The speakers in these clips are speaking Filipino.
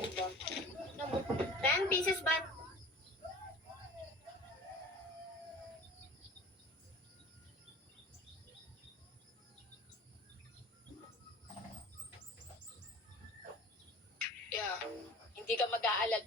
ako ba? 10 pieces ba? Yeah, hindi ka mag-aalala.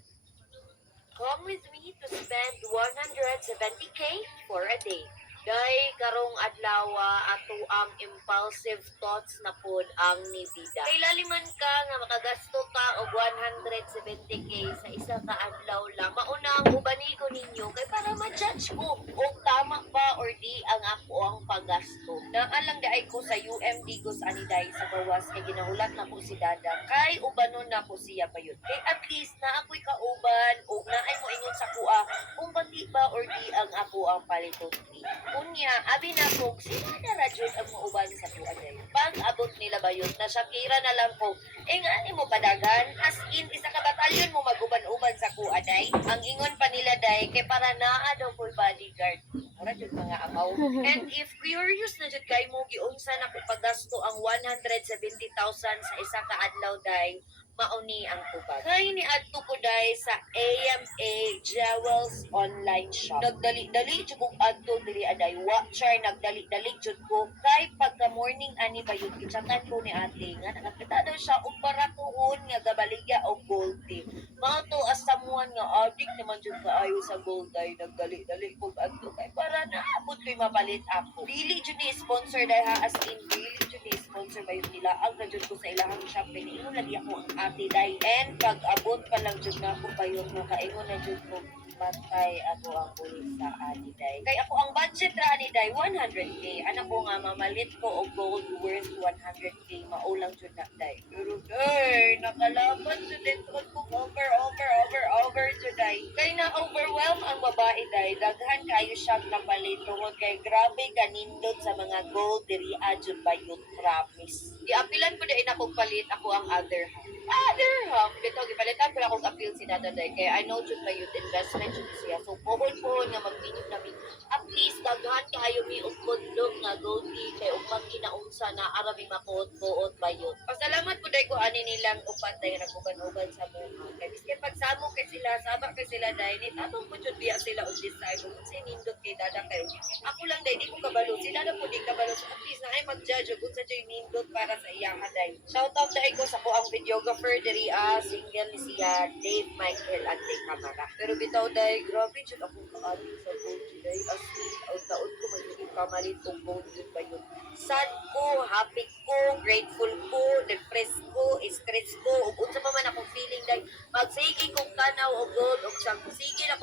Come with me to spend 170k for a day. Day karong adlawa ato ang impulsive thoughts na pod ang nibida. Kay laliman ka nga makagasto ka og 170k sa isa ka adlaw lang. Mauna ang ubani ko ninyo kay para ma-judge ko kung tama ba or di ang ako ang paggasto. Naalang daay ko sa UMD Gos Aniday sa gawas kay ginahulat na ko si Dada kay ubanon na ko siya payon. Kay at least na ako'y kauban o naay mo ingon sa kuha kung pati ba or di ang ako ang paliton ni. Unya, abi na ko, sila na radyod ang mauban sa kuha day. Pag abot nila ba yun, na Shakira na lang po, nga mo padagan, as in, isa ka batalyon mo maguban-uban sa kuha day. Ang ingon pa nila day, kay para naa daw ko'y bodyguard. Radyod mga amaw. And if curious na jud kay mo, giunsa na ko paggasto ang 170,000 sa isa ka adlaw day, mauni ang tubag. Kay ni adto ko day sa AMA Jewels online shop. Nagdali-dali jud ko adto diri aday. Watcher nagdali-dali jud ko kay pagka morning ani ba yun kichatan ko ni ate nga nakakita daw siya og baratuhon nga gabaligya og gold tea. Mao to as someone nga addict naman jud kaayo sa gold day nagdali-dali ko adto kay para naabot ko'y mapalit ako. Dili jud ni sponsor day ha as in dili jud ni sponsor ba yun nila ang jud ko sa ilahang shop niingon lagi ako ang ate day and pag abot pa lang jud na ako pa yun mo kaingon na jud ko matay ako ang pulis sa ani day. Kay ako ang budget ra ani day 100k. Anak ko nga mamalit ko og gold worth 100k maulang jud na day. Pero day nakalaban jud dito ko over jud day. Kay na overwhelm ang babae day daghan kayo siya kapalit tungod kay grabe kanindot sa mga gold diri adjud bayot promise. Giapilan ko day na kog palit ako ang other half. Dito gipalitan ko lang kog appeal si Dada day kay I know jud bayot investment jud siya. So pohon nga mag-video namin at least daghan kayo mi og kondom nga gold tea kay ug magkinaunsa na arabi makuot-kuot bayot. Pasalamat po day ko ani nilang upat day naguban-uban sa buha. Kay biskin pagsamo kay sila, sabak kay sila day ni tatong po jud biya sila og decide kung sinindot kay Dada kay ako lang day di ko kabalo. Sila na po di kabalo. So at least na ay mag-judge og unsa jud nindot para sa iyang day. Shout out day ko sa ko ang videographer diri single ni siya Dave Michael Ante Camara. Pero bitaw day grabe jud ako kaali sa gold day as in taon ko magiging pamalit og gold jud ba yun. Sad ko, happy ko, grateful ko, depressed ko, stressed ko, ug unsa pa man akong feeling day magsige kong tanaw og gold og siyang sige na